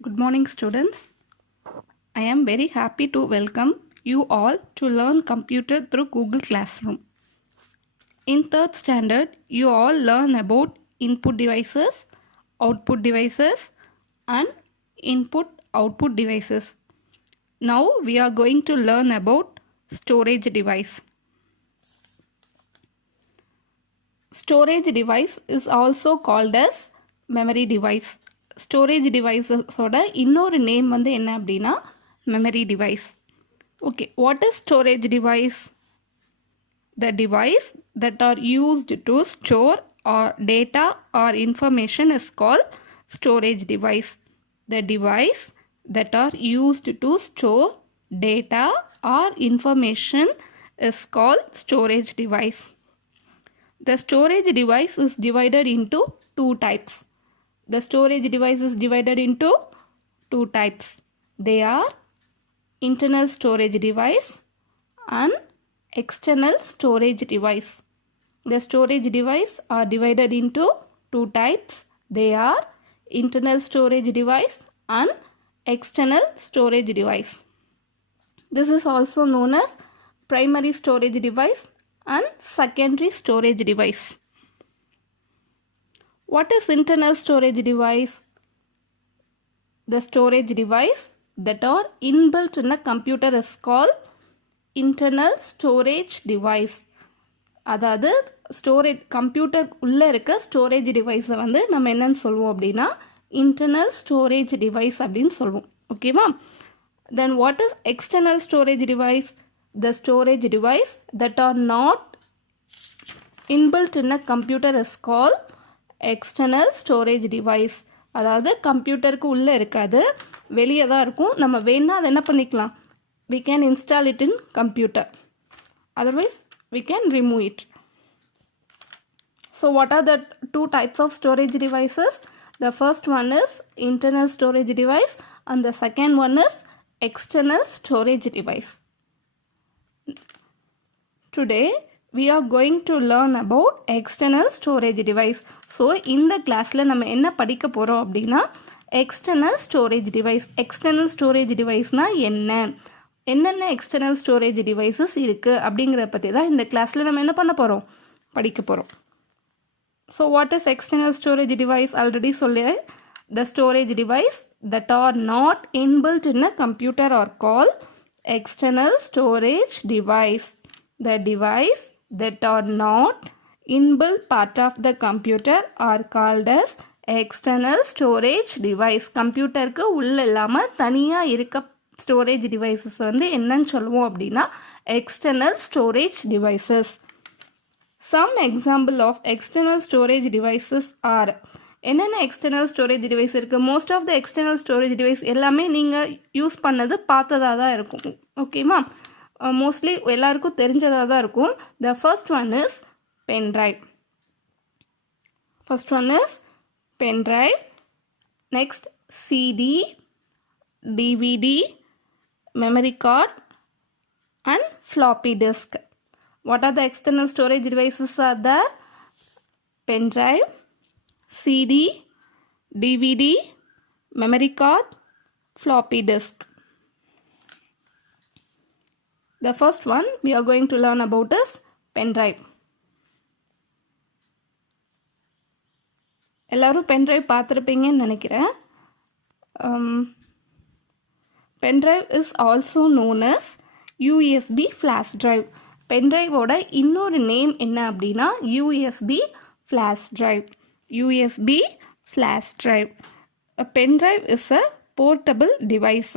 Good morning, students. I am very happy to welcome you all to learn computer through Google Classroom. In third standard, you all learn about input devices, output devices, and input-output devices. Now we are going to learn about storage device. Storage device is also called as memory device. Storage deviceஸோட இன்னொரு name வந்து என்ன அப்படின்னா memory device. Okay, what is storage device? The device that are used to store or data or information is called storage device. The device that are used to store data or information is called storage device. The storage device is divided into two types. The storage device is divided into two types. They are internal storage device and external storage device. The storage device are divided into two types. They are internal storage device and external storage device. This is also known as primary storage device and secondary storage device. What is internal storage device? The storage device that are inbuilt in a computer is called internal storage device. அதாவது storage computer உள்ளே இருக்க storage டிவைஸை வந்து நம்ம என்னன்னு சொல்லுவோம் அப்படின்னா internal storage device அப்படின்னு சொல்லுவோம். ஓகேவா? Then what is external storage device? The storage device that are not inbuilt in a computer is called external storage device. அதாவது கம்ப்யூட்டருக்கு உள்ளே இருக்காது, வெளியே தான் இருக்கும். நம்ம வேணா அதை என்ன பண்ணிக்கலாம்? We can install it in computer. Otherwise, we can remove it. So what are the two types of storage devices? The first one is internal storage device and the second one is external storage device. Today we are going to learn about external storage device. So இந்த கிளாஸ்ல நம்ம என்ன படிக்க போறோம் அப்படின்னா external storage device. External storage deviceனா என்னென்ன external storage devices இருக்கு அப்படிங்கறத பத்தி தான் இந்த கிளாஸ்ல நம்ம என்ன பண்ண போறோம்? படிக்க போறோம். So what is external storage device? Already சொல்லியே the storage device that are not inbuilt in a computer are called external storage device. The device that are not inbuilt part of the computer are called as external storage device. கம்ப்யூட்டருக்கு உள்ள இல்லாம தனியா இருக்க storage devices வந்து என்னன்னு சொல்லுவோம் அப்படின்னா external storage devices. Some example of external storage devices are என்னென்ன external storage device இருக்கு? Most of the external storage device எல்லாமே நீங்கள் யூஸ் பண்ணது பார்த்ததாக தான் இருக்கும். ஓகேவா? மோஸ்ட்லி எல்லாருக்கும் தெரிஞ்சதாக தான் இருக்கும். The first one is pen drive. First one is pen drive. Next CD, DVD, memory card and floppy disk. What are the external storage devices are there? Pen drive, CD, DVD, memory card, floppy disk. The first one we are going to learn about is pen drive. எல்லாரும் pen drive பார்த்திருப்பீங்கன்னு நினைக்கிறேன். Pen drive is also known as USB flash drive. Pen drive ஓட இன்னொரு name என்ன அப்படின்னா USB flash drive. USB flash drive. A pen drive is a portable device.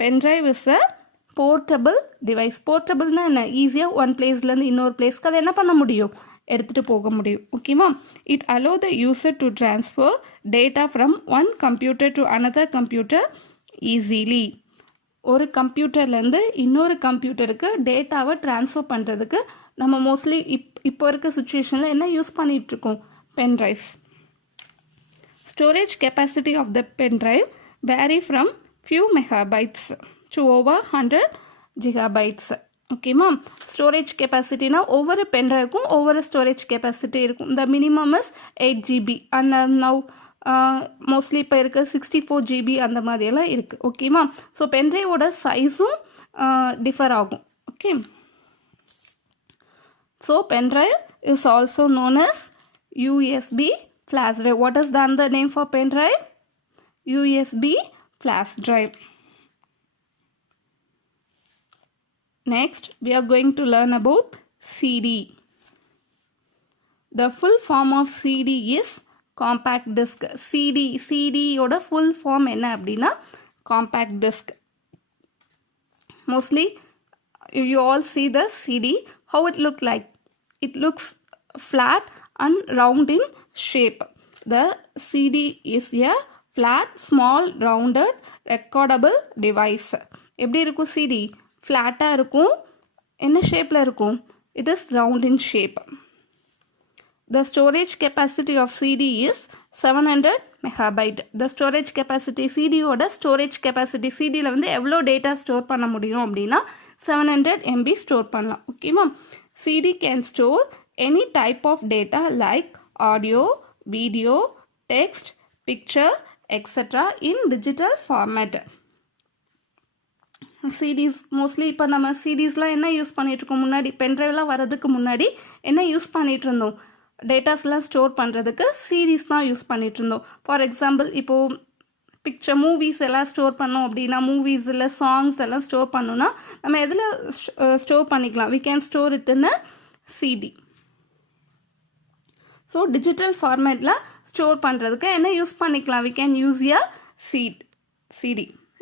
Pen drive is a portable device. Portableனா என்ன? ஈஸியாக one பிளேஸ்லேருந்து இன்னொரு பிளேஸ்க்கு அதை என்ன பண்ண முடியும்? எடுத்துகிட்டு போக முடியும். ஓகேவா? It allow the user to transfer data from one computer to another computer easily. ஒரு கம்ப்யூட்டர்லேருந்து இன்னொரு கம்ப்யூட்டருக்கு டேட்டாவை ட்ரான்ஸ்ஃபர் பண்ணுறதுக்கு நம்ம மோஸ்ட்லி இப்போ இருக்க சுச்சுவேஷனில் என்ன யூஸ் பண்ணிகிட்ருக்கோம்? Pen drives. Storage capacity of the pen drive vary from few megabytes to over 100 gigabytes. ஓகேமா? ஸ்டோரேஜ் கெப்பாசிட்டினா ஒவ்வொரு பென் ட்ரைவுக்கும் ஒவ்வொரு ஸ்டோரேஜ் கெப்பாசிட்டி இருக்கும். The minimum is 8 GB and now mostly இப்போ இருக்க 64 GB அந்த மாதிரியெல்லாம் இருக்குது. ஓகேவா? ஸோ பென்ட்ரைவோட சைஸும் டிஃபர் ஆகும். Okay, so pen drive is also known as USB flash drive. What is the other name for pendrive? USB flash drive. Next, we are going to learn about CD. The full form of CD is compact disc. CD ஓட full form என்ன அப்படின்னா compact disc. Mostly you all see the CD. How it look like? It looks flat and round in shape. The CD is a flat, small, rounded, recordable device. எப்படி இருக்கும் CD? ஃப்ளாட்டாக இருக்கும். என்ன ஷேப்பில் இருக்கும்? It is round in shape. The storage capacity of CD is 700 megabyte. The storage capacity, CD-ஓட storage capacity, CD-ல வந்து எவ்வளோ data store பண்ண முடியும் அப்படின்னா 700 MB ஸ்டோர் பண்ணலாம். ஓகேவா? CD can store any type of data like audio, video, text, picture, etc. in digital format. CDs mostly இப்போ நம்ம CDஸ்லாம் என்ன யூஸ் பண்ணிகிட்ருக்கோம்? முன்னாடி பென்ட்ரைவ்லாம் வரதுக்கு முன்னாடி என்ன யூஸ் பண்ணிகிட்டு இருந்தோம்? டேட்டாஸ்லாம் ஸ்டோர் பண்ணுறதுக்கு சீரீஸ் தான் யூஸ் பண்ணிகிட்டு இருந்தோம். ஃபார் எக்ஸாம்பிள் இப்போது பிக்சர் மூவிஸ் எல்லாம் ஸ்டோர் பண்ணோம் அப்படின்னா, மூவிஸ் இல்லை சாங்ஸ் எல்லாம் ஸ்டோர் பண்ணோன்னா நம்ம எதில் ஸ்டோர் பண்ணிக்கலாம்? we can store it in a CD. So digital ஃபார்மேட்டில் ஸ்டோர் பண்ணுறதுக்கு என்ன யூஸ் பண்ணிக்கலாம்? we can use a CD.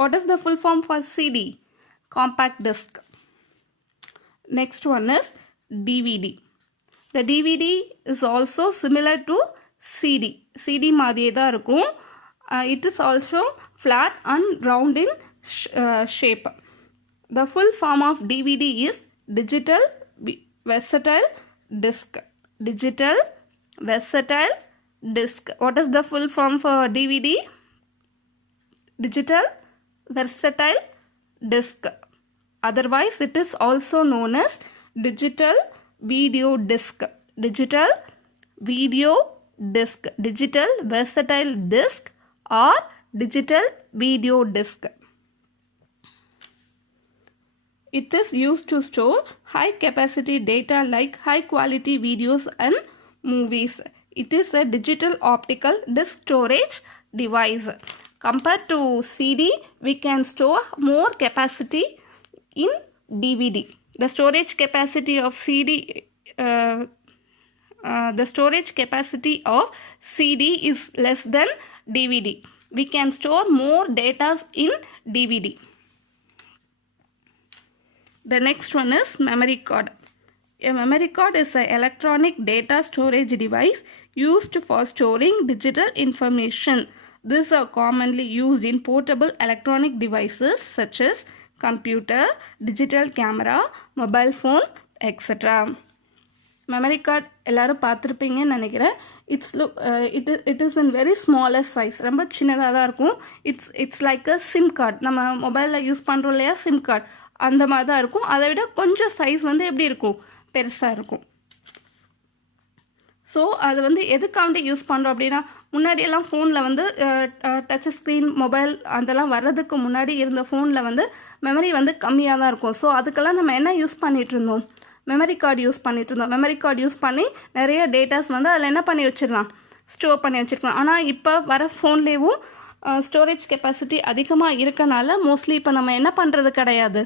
What is the full form for CD? Compact disc. Next one is DVD. The DVD is also similar to CD மாதிரியே தான் இருக்கும். It is also flat and round in shape. The full form of DVD is digital versatile disc. Digital versatile disc. What is the full form for DVD? Digital versatile disc. Otherwise it is also known as digital video disc. Digital video disc, digital versatile disc or digital video disc. It is used to store high capacity data like high quality videos and movies. It is a digital optical disc storage device. Compared to CD, we can store more capacity in DVD. The storage capacity of CD is less than DVD. We can store more data in DVD. The next one is memory card. A memory card is an electronic data storage device used for storing digital information. These are commonly used in portable electronic devices such as computer, digital camera, mobile phone, etc. Memory card எல்லோரும் பார்த்துருப்பீங்கன்னு நினைக்கிறேன். It is in very smallest size. ரொம்ப சின்னதாக தான் இருக்கும். It's like a sim card. நம்ம மொபைலில் use பண்ணுறோம் இல்லையா, சிம் கார்டு அந்த மாதிரி தான் இருக்கும். அதை விட கொஞ்சம் சைஸ் வந்து எப்படி இருக்கும்? பெருசாக இருக்கும். ஸோ அது வந்து எதுக்காண்டி யூஸ் பண்ணுறோம் அப்படின்னா, முன்னாடியெல்லாம் ஃபோனில் வந்து டச் ஸ்க்ரீன் மொபைல் அதெல்லாம் வர்றதுக்கு முன்னாடி இருந்த ஃபோனில் வந்து மெமரி வந்து கம்மியாக தான் இருக்கும். ஸோ அதுக்கெல்லாம் நம்ம என்ன யூஸ் பண்ணிகிட்டு இருந்தோம்? மெமரி கார்டு யூஸ் பண்ணிகிட்டு இருந்தோம். மெமரி கார்டு யூஸ் பண்ணி நிறைய டேட்டாஸ் வந்து அதில் என்ன பண்ணி வச்சிடலாம்? ஸ்டோர் பண்ணி வச்சுருக்கலாம். ஆனால் இப்போ வர ஃபோன்லேயும் ஸ்டோரேஜ் கெப்பாசிட்டி அதிகமாக இருக்கனால மோஸ்ட்லி இப்போ நம்ம என்ன பண்ணுறது கிடையாது,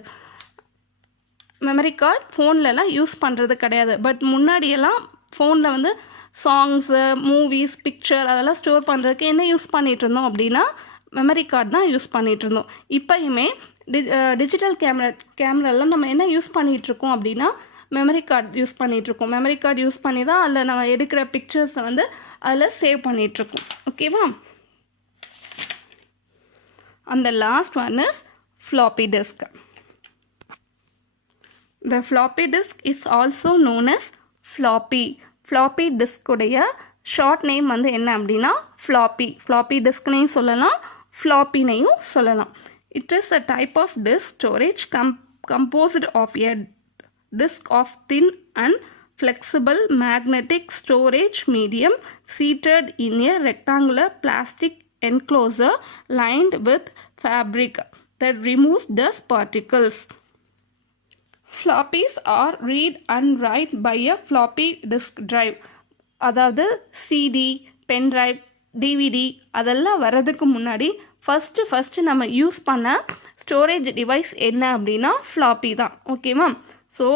மெமரி கார்டு ஃபோன்லலாம் யூஸ் பண்ணுறது கிடையாது. பட் முன்னாடியெல்லாம் ஃபோனில் வந்து சாங்ஸு, மூவிஸ், பிக்சர் அதெல்லாம் ஸ்டோர் பண்ணுறதுக்கு என்ன யூஸ் பண்ணிகிட்டு இருந்தோம் அப்படின்னா மெமரி கார்டு தான் யூஸ் பண்ணிகிட்டு இருந்தோம். இப்போயுமே டிஜிட்டல் கேமராலாம் நம்ம என்ன யூஸ் பண்ணிகிட்ருக்கோம் அப்படின்னா மெமரி கார்டு யூஸ் பண்ணிகிட்ருக்கோம். மெமரி கார்டு யூஸ் பண்ணி தான் அதில் நம்ம எடுக்கிற பிக்சர்ஸை வந்து அதில் சேவ் பண்ணிகிட்ருக்கோம். ஓகேவா? And the last one is floppy disk. The floppy disk is also known as floppy. Floppy disk உடைய ஷார்ட் நேம் வந்து என்ன அப்படின்னா floppy. Floppy disk நையும் சொல்லலாம், floppy நையும் சொல்லலாம். It is a type of disk storage composed of a disk of thin and flexible magnetic storage medium seated in a rectangular plastic enclosure lined with fabric that removes dust particles. Floppies are read and write by a floppy disk drive. அதாவது CD pen drive DVD அதெல்லாம் வர்றதுக்கு முன்னாடி first நம்ம use பண்ண storage device என்ன அப்படின்னா floppy தான். ஓகேவா? ஸோ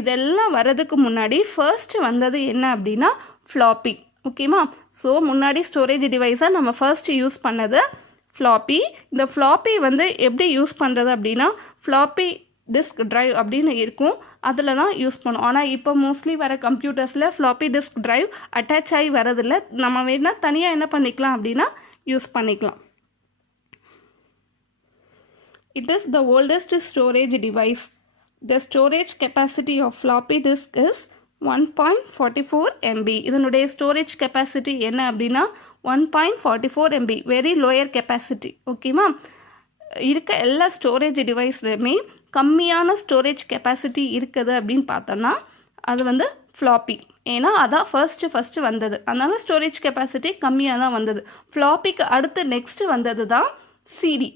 இதெல்லாம் வர்றதுக்கு முன்னாடி ஃபர்ஸ்ட் வந்தது என்ன அப்படின்னா ஃப்ளாப்பி. ஓகேவா? ஸோ முன்னாடி ஸ்டோரேஜ் டிவைஸாக நம்ம ஃபர்ஸ்ட் யூஸ் பண்ணது ஃப்ளாப்பி. இந்த ஃப்ளாப்பி வந்து எப்படி யூஸ் பண்ணுறது அப்படின்னா ஃப்ளாப்பி டிஸ்க் ட்ரைவ் அப்படின்னு இருக்கும், அதில் தான் யூஸ் பண்ணும். ஆனால் இப்போ மோஸ்ட்லி வர கம்ப்யூட்டர்ஸில் ஃப்ளாப்பி டிஸ்க் ட்ரைவ் அட்டாச் ஆகி வரதில்லை. நம்ம வேணால் தனியாக என்ன பண்ணிக்கலாம் அப்படின்னா யூஸ் பண்ணிக்கலாம். It is the oldest storage device. The storage capacity of floppy disk is 1.44 MB. இதனுடைய ஸ்டோரேஜ் கெப்பாசிட்டி என்ன அப்படின்னா 1.44 MB, வெரி லோயர் கெப்பாசிட்டி. ஓகேவா? இருக்க எல்லா ஸ்டோரேஜ் டிவைஸ்லையுமே கம்மியான ஸ்டோரேஜ் கெப்பாசிட்டி இருக்குது அப்படின்னு பார்த்தோன்னா அது வந்து ஃப்ளாப்பி. ஏன்னா அதான் ஃபர்ஸ்ட்டு வந்தது, அதனால ஸ்டோரேஜ் கெப்பாசிட்டி கம்மியாக தான் வந்தது. ஃப்ளாப்பிக்கு அடுத்து நெக்ஸ்ட்டு வந்தது தான் CD.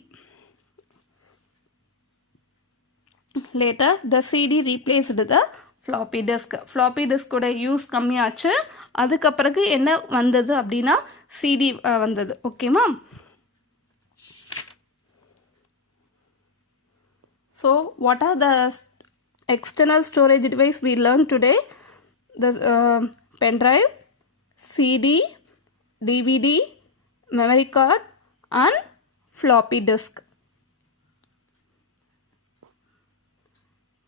Later, the CD replaced the floppy disk. floppy disk ஓட யூஸ் கம்மியாச்சு. அதுக்கப்புறகு என்ன வந்தது அப்படின்னா சிடி வந்தது. ஓகேவா? So, what are the external storage device we learned today? The pen drive, CD, DVD, memory card and floppy disk.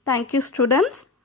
Thank you, students.